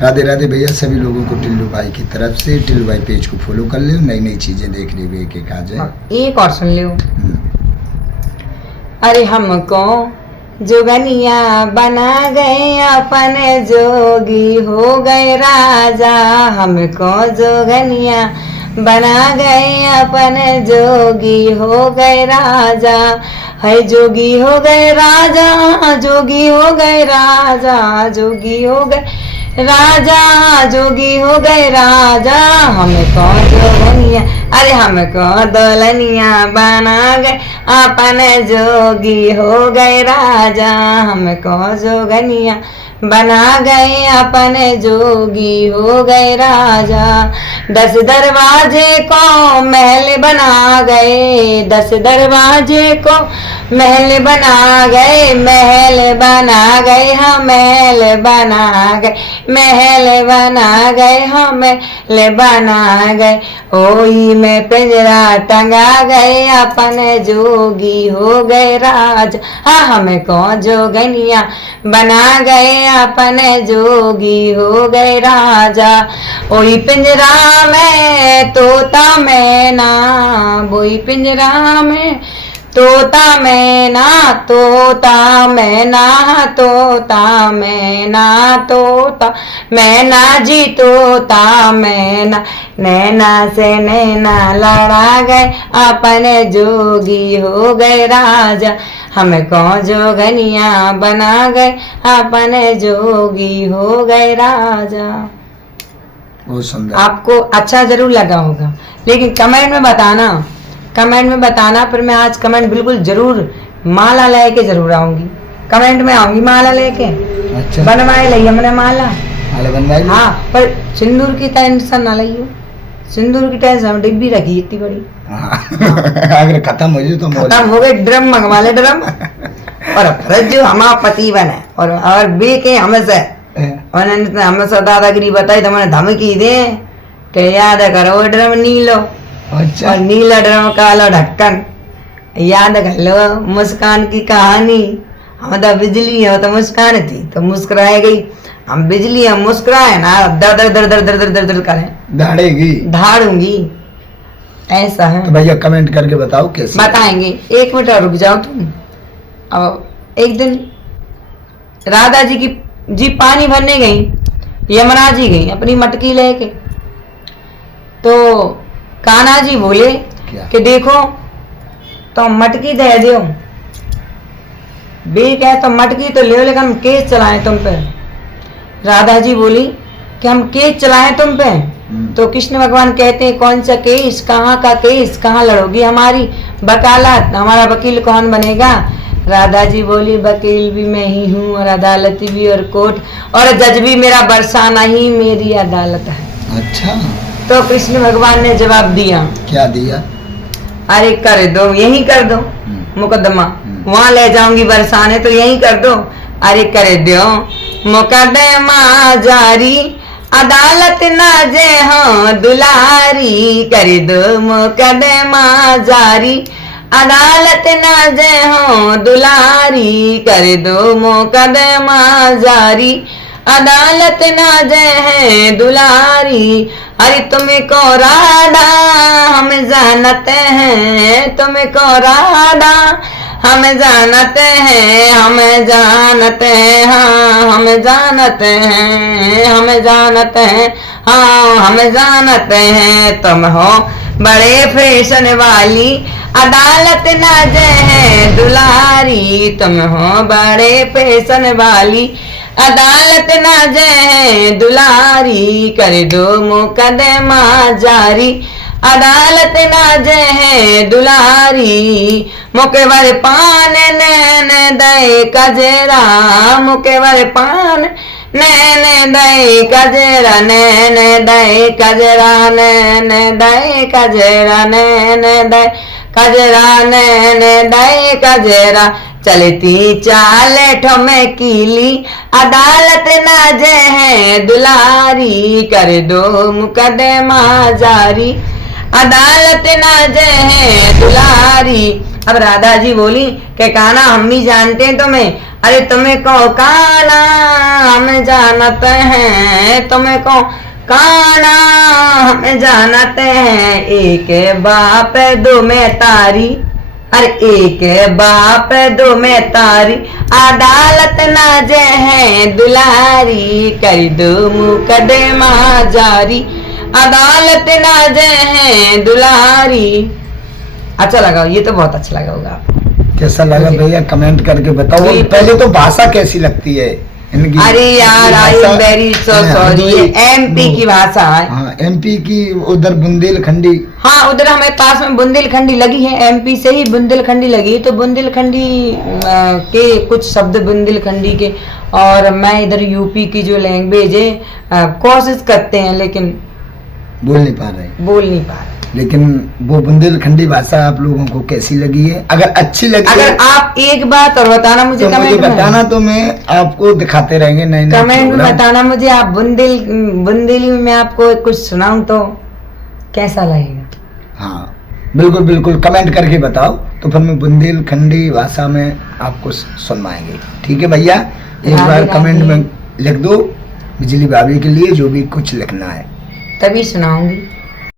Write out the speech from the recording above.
राधे राधे भैया, सभी लोगों को टिल्लू भाई की तरफ से। टिल्लू भाई पेज को फॉलो कर ले, नई नई चीजें देख रही एक एक आ जाए। एक और सुन लो। अरे हमको जोगनिया बना गए अपने जोगी हो गए राजा, हमको जोगनिया बना गए अपने जोगी हो गए राजा, है जोगी हो गए राजा, जोगी हो गए राजा, जोगी हो गए राजा, जोगी हो गए राजा, हमको जोगनिया, अरे हमको दुल्हनिया बना गए अपने जोगी हो गए राजा, हमको जोगनिया बना गए अपने जोगी हो गए राजा। 10 दरवाजे को महल बना गए, 10 दरवाजे को महल बना गए, महल बना गए हम महल बना गए, महल बना गए हम महल बना गए, ओई में पिंजरा टंगा गए अपने जोगी हो गए राजा, हाँ हमको जोगनिया बना गए अपने जोगी हो गए राजा। ओई पिंजरा में तोता मैना, वही पिंजरा में तोता मैना, तोता मैना, तोता मैना, तोता मैना जी, तोता मैना, नैना से नैना लड़ा गए अपने जोगी हो गए राजा, हमको जोगनिया बना गए अपने जोगी हो गए राजा। बहुत सुंदर। आपको अच्छा जरूर लगा होगा, लेकिन कमेंट में बताना, कमेंट में बताना। फिर मैं आज कमेंट बिल्कुल जरूर माला लेके जरूर आऊंगी, कमेंट में आऊंगी माला लेके। अच्छा, बनवाए ली हमने माला, माला बनवाई? हाँ, पर सिंदूर की टेंशन ना लियो, सिंदूर की टेंशन डिब्बी रखी इतनी बड़ी। अगर खत्म हो जाए तो खत्म हो गए, ड्रम मंगवा ले ड्रम। और फरज जो हमारा पति बने और बेके हमसे, उन्होंने हमसे दादागिरी बताई तो मैंने धमकी दे कि याद करो ड्रम नीलो। अच्छा, और नीला ड्रम काला ढक्कन, याद कर लो मुस्कान की कहानी। हम तो बिजली है तो मुस्कान थी तो मुस्कुराए गई, हम बिजली हम मुस्कुराए ना दर दर दर दर दर दर दर दर करें, धाड़ेगी, धाड़ूंगी, ऐसा है। तो भैया कमेंट करके बताओ कैसे बताएंगे। 1 मिनट और रुक जाओ तुम। अब एक दिन राधा जी की जी पानी भरने गई, यमुना जी गई अपनी मटकी लेके, तो कान्हा जी बोले कि देखो तो मटकी दे दो, बे कहे तो मटकी तो ले, लेकिन हम केस चलाएं तुम पे। राधा जी बोली कि हम केस चलाएं तुम पे, तो कृष्ण भगवान कहते हैं कौन सा केस, कहाँ का केस, कहाँ लड़ोगी हमारी वकालत, हमारा वकील कौन बनेगा। राधा जी बोली वकील भी मैं ही हूँ और अदालत भी और कोर्ट और जज भी मेरा बरसाना ही मेरी अदालत है। अच्छा, तो कृष्ण भगवान ने जवाब दिया, क्या दिया? अरे कर दो, यही कर दो मुकदमा, वहां ले जाऊंगी बरसाने तो यही कर दो। अरे कर दो मुकदमा जारी, अदालत ना जे हाँ दुलारी, कर दो मुकदमा जारी, अदालत ना जे हाँ दुलारी, कर दो मुकदमा जारी, अदालत ना जे है दुलारी। अरे तुम्हें को राधा हम जानते हैं, तुम्हें को राधा हम जानते हैं, हम जानते हैं, हाँ हम जानते हैं, हम जानते हैं, हाँ हम जानते हैं, तुम हो बड़े फैशन वाली, अदालत ना जे है दुलारी, तुम हो बड़े फैशन वाली, अदालत ना जे है दुलारी, कर दो मुकदमा जारी, अदालत ना जे है दुलारी। मुकेवर पान नैन दे कजरा, मुकेवर पान नैन दे कजरा, नैन दे कजरा, नैन दे कजरा, नैन दे कजरा, नैन दे कजरा, चलती चाल ठोमे कीली, अदालत ना जे है दुलारी, कर दो मुकदमा जारी, अदालत ना जे है दुलारी। अब राधा जी बोली कि कान्हा हम भी जानते हैं तुम्हें। अरे तुम्हें कहो कान्हा हम हमें जानते हैं, तुम्हें को काना हमें जानते हैं। एक बाप दो में तारी, अरे एक बाप दो में तारी, अदालत ना जे है दुलारी, कर दो मुकदमा जारी, अदालत ना जे है दुलारी। अच्छा लगा, ये तो बहुत अच्छा लगा होगा। कैसा लगा भैया कमेंट करके बताओ। पहले तो भाषा कैसी लगती है इनकी? अरे यार I am very so sorry, ये एमपी की भाषा है। हाँ एमपी की, उधर बुंदेलखंडी। हाँ उधर हमारे पास में बुंदेलखंडी लगी है, एमपी से ही बुंदेलखंडी लगी है, तो बुंदेलखंडी के कुछ शब्द बुंदेलखंडी के, और मैं इधर यूपी की जो लैंग्वेज है कोशिश करते हैं लेकिन बोल नहीं पा रहे। लेकिन वो बुंदेलखंडी भाषा आप लोगों को कैसी लगी है? अगर अच्छी लगी, अगर आप एक बात और बताना मुझे तो कमेंट मुझे बताना, तो मैं आपको दिखाते रहेंगे नए नए कमेंट में बताना मुझे। आप बुंदेली में मैं आपको कुछ सुनाऊं तो कैसा लगेगा? हाँ बिल्कुल बिल्कुल कमेंट करके बताओ, तो फिर मैं बुंदेलखंडी भाषा में आपको सुनवाएंगे। ठीक है भैया, एक बार कमेंट में लिख दो बिजली भाभी के लिए जो भी कुछ लिखना है, तभी सुनाऊंगी।